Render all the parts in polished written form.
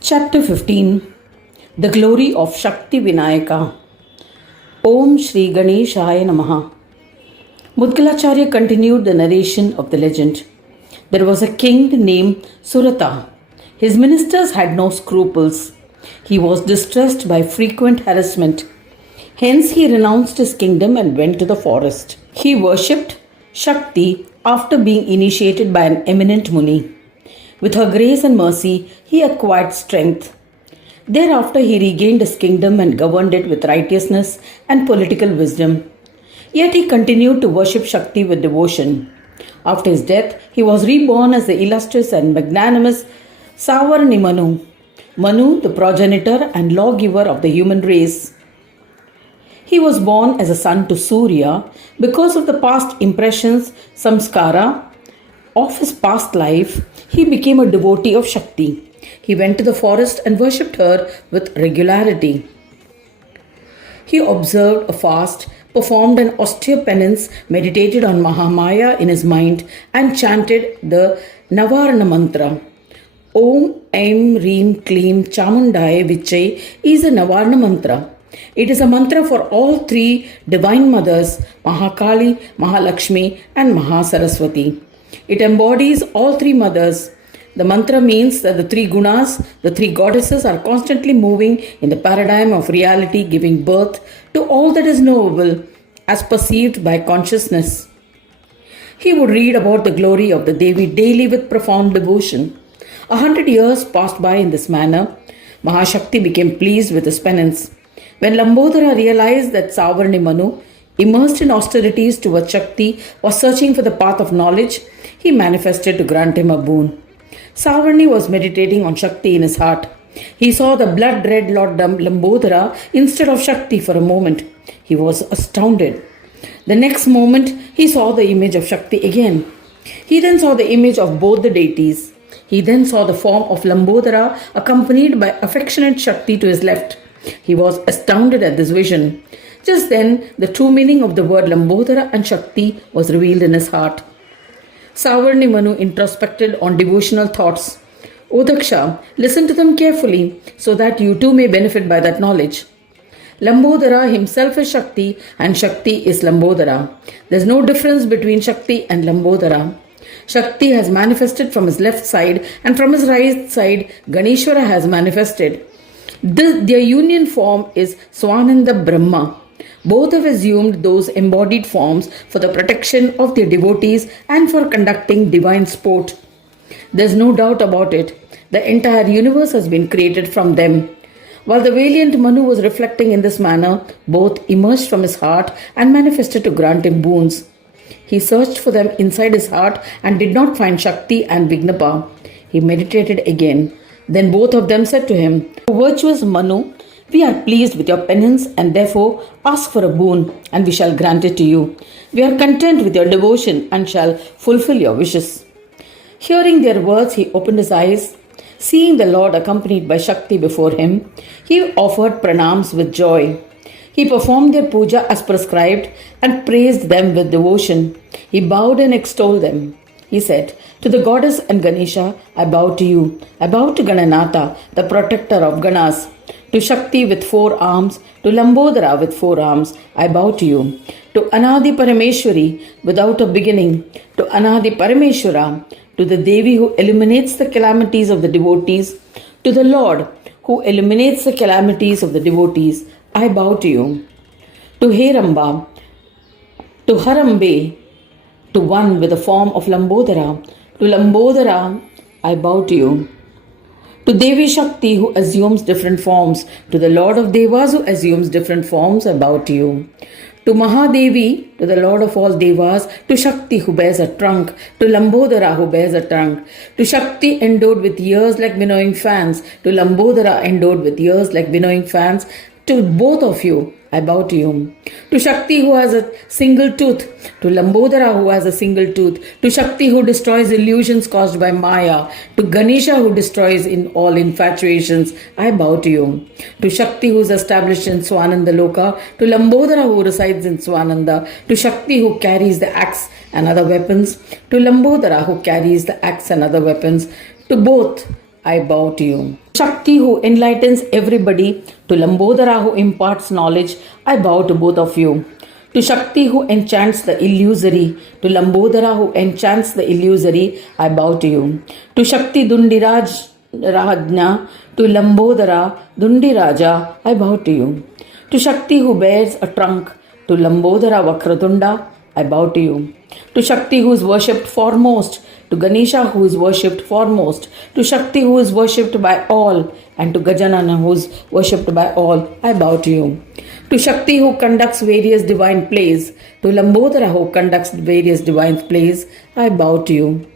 Chapter 15. The Glory of Shakti Vinayaka. Om Shri Ganeshaya Namaha. Mudgalacharya continued the narration of the legend. There was a king named Surata. His ministers had no scruples. He was distressed by frequent harassment. Hence he renounced his kingdom and went to the forest. He worshipped Shakti after being initiated by an eminent Muni. With her grace and mercy, he acquired strength. Thereafter, he regained his kingdom and governed it with righteousness and political wisdom. Yet he continued to worship Shakti with devotion. After his death, he was reborn as the illustrious and magnanimous Savarni Manu. Manu, the progenitor and lawgiver of the human race. He was born as a son to Surya because of the past impressions, samskara, of his past life. He became a devotee of Shakti. He went to the forest and worshipped her with regularity. He observed a fast, performed an austere penance, meditated on Mahamaya in his mind, and chanted the Navarana mantra. Om Aim Reem Kleem Chamundaye Vichai is a Navarana mantra. It is a mantra for all three divine mothers, Mahakali, Mahalakshmi, and Mahasaraswati. It embodies all three mothers. The mantra means that the three gunas, the three goddesses, are constantly moving in the paradigm of reality, giving birth to all that is knowable as perceived by consciousness. He would read about the glory of the Devi daily with profound devotion. 100 years passed by in this manner. Mahashakti became pleased with his penance. When Lambodara realized that Savarni Manu, immersed in austerities towards Shakti, was searching for the path of knowledge, he manifested to grant him a boon. Savarni was meditating on Shakti in his heart. He saw the blood-red Lord Lambodara instead of Shakti for a moment. He was astounded. The next moment, he saw the image of Shakti again. He then saw the image of both the deities. He then saw the form of Lambodara accompanied by affectionate Shakti to his left. He was astounded at this vision. Just then, the true meaning of the word Lambodara and Shakti was revealed in his heart. Savarni Manu introspected on devotional thoughts. O Daksha, listen to them carefully so that you too may benefit by that knowledge. Lambodara himself is Shakti and Shakti is Lambodara. There is no difference between Shakti and Lambodara. Shakti has manifested from his left side and from his right side Ganeshwara has manifested. Their union form is Swananda Brahma. Both have assumed those embodied forms for the protection of their devotees and for conducting divine sport. There is no doubt about it. The entire universe has been created from them. While the valiant Manu was reflecting in this manner, both emerged from his heart and manifested to grant him boons. He searched for them inside his heart and did not find Shakti and Vignapa. He meditated again. Then both of them said to him, O virtuous Manu, we are pleased with your penance and therefore ask for a boon and we shall grant it to you. We are content with your devotion and shall fulfill your wishes. Hearing their words, he opened his eyes. Seeing the Lord accompanied by Shakti before him, he offered pranams with joy. He performed their puja as prescribed and praised them with devotion. He bowed and extolled them. He said, To the goddess and Ganesha, I bow to you. I bow to Gananatha, the protector of Ganas. To Shakti with 4 arms, to Lambodara with 4 arms, I bow to you. To Anadi Parameshwari, without a beginning, to Anadi Parameshwara, to the Devi who eliminates the calamities of the devotees, to the Lord who eliminates the calamities of the devotees, I bow to you. To Heramba, to Harambe, to one with the form of Lambodara, to Lambodara, I bow to you. To Devi Shakti who assumes different forms, to the Lord of Devas who assumes different forms, I bow to you. To Mahadevi, to the Lord of all Devas, to Shakti who bears a trunk, to Lambodara who bears a trunk, to Shakti endowed with ears like winnowing fans, to Lambodara endowed with ears like winnowing fans, To both of you, I bow to you. To Shakti who has a single tooth, to Lambodara who has a single tooth, to Shakti who destroys illusions caused by Maya, to Ganesha who destroys in all infatuations, I bow to you. To Shakti who is established in Swananda Loka, to Lambodara who resides in Swananda, to Shakti who carries the axe and other weapons, to Lambodara who carries the axe and other weapons, to both I bow to you. Shakti who enlightens everybody, to Lambodara who imparts knowledge, I bow to both of you. To Shakti who enchants the illusory, to Lambodara who enchants the illusory, I bow to you. To Shakti Dundiraj Rajna, to Lambodara Dundiraja, I bow to you. To Shakti who bears a trunk, to Lambodara Vakratunda, I bow to you. To Shakti who is worshipped foremost, to Ganesha who is worshipped foremost, to Shakti who is worshipped by all, and to Gajanana who is worshipped by all, I bow to you. To Shakti who conducts various divine plays, to Lambodara who conducts various divine plays, I bow to you.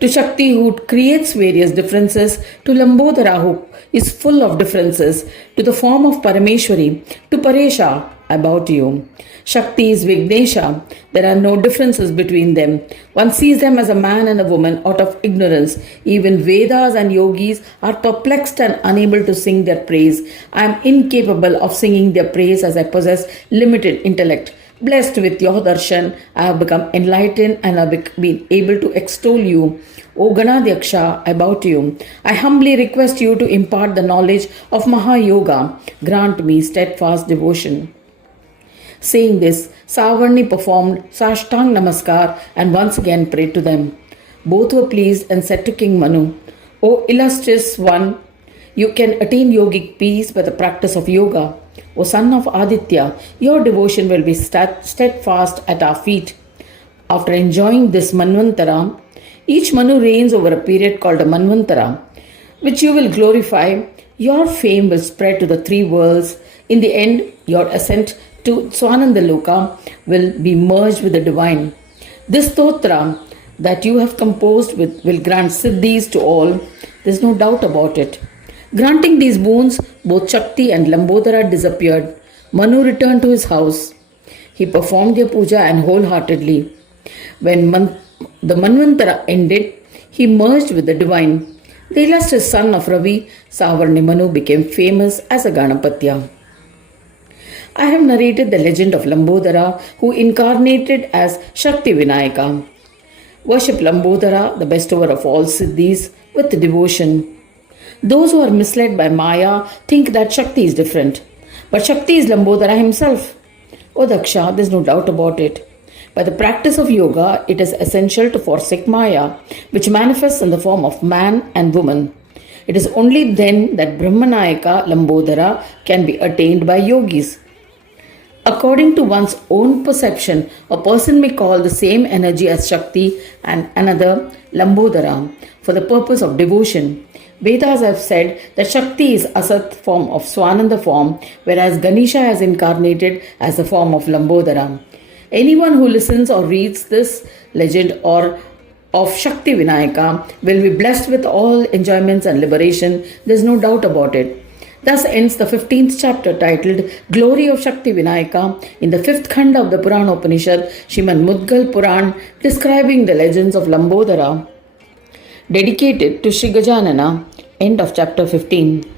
To Shakti who creates various differences, to Lambodara who is full of differences, to the form of Parameshwari, to Paresha, I bow to you. Shakti is Vignesha. There are no differences between them. One sees them as a man and a woman out of ignorance. Even Vedas and yogis are perplexed and unable to sing their praise. I am incapable of singing their praise as I possess limited intellect. Blessed with your darshan, I have become enlightened and have been able to extol you. O Ganadhyaksha, I bow to you. I humbly request you to impart the knowledge of Mahayoga. Grant me steadfast devotion. Saying this, Savarni performed Sashtang Namaskar and once again prayed to them. Both were pleased and said to King Manu, O illustrious one, you can attain yogic peace by the practice of yoga. O son of Aditya, your devotion will be steadfast at our feet. After enjoying this Manvantara, each Manu reigns over a period called a Manvantara, which you will glorify. Your fame will spread to the three worlds. In the end, your ascent to Swananda Loka will be merged with the divine. This stotra that you have composed will grant siddhis to all. There is no doubt about it. Granting these boons, both Shakti and Lambodara disappeared. Manu returned to his house. He performed their puja and wholeheartedly. When the Manvantara ended, he merged with the divine. The illustrious son of Ravi, Savarni Manu, became famous as a Ganapatya. I have narrated the legend of Lambodara, who incarnated as Shakti Vinayaka. Worship Lambodara, the bestower of all siddhis, with devotion. Those who are misled by Maya think that Shakti is different. But Shakti is Lambodara himself. O Daksha, there is no doubt about it. By the practice of yoga, it is essential to forsake Maya, which manifests in the form of man and woman. It is only then that Brahmanayaka Lambodara can be attained by yogis. According to one's own perception, a person may call the same energy as Shakti and another Lambodara for the purpose of devotion. Vedas have said that Shakti is Asat form of Swananda form, whereas Ganesha has incarnated as the form of Lambodara. Anyone who listens or reads this legend or of Shakti Vinayaka will be blessed with all enjoyments and liberation. There is no doubt about it. Thus ends the 15th chapter titled Glory of Shakti Vinayaka in the 5th Khanda of the Purana Upanishad, Srimad Mudgal Puran, describing the legends of Lambodara, dedicated to Sri Gajanana. End of chapter 15.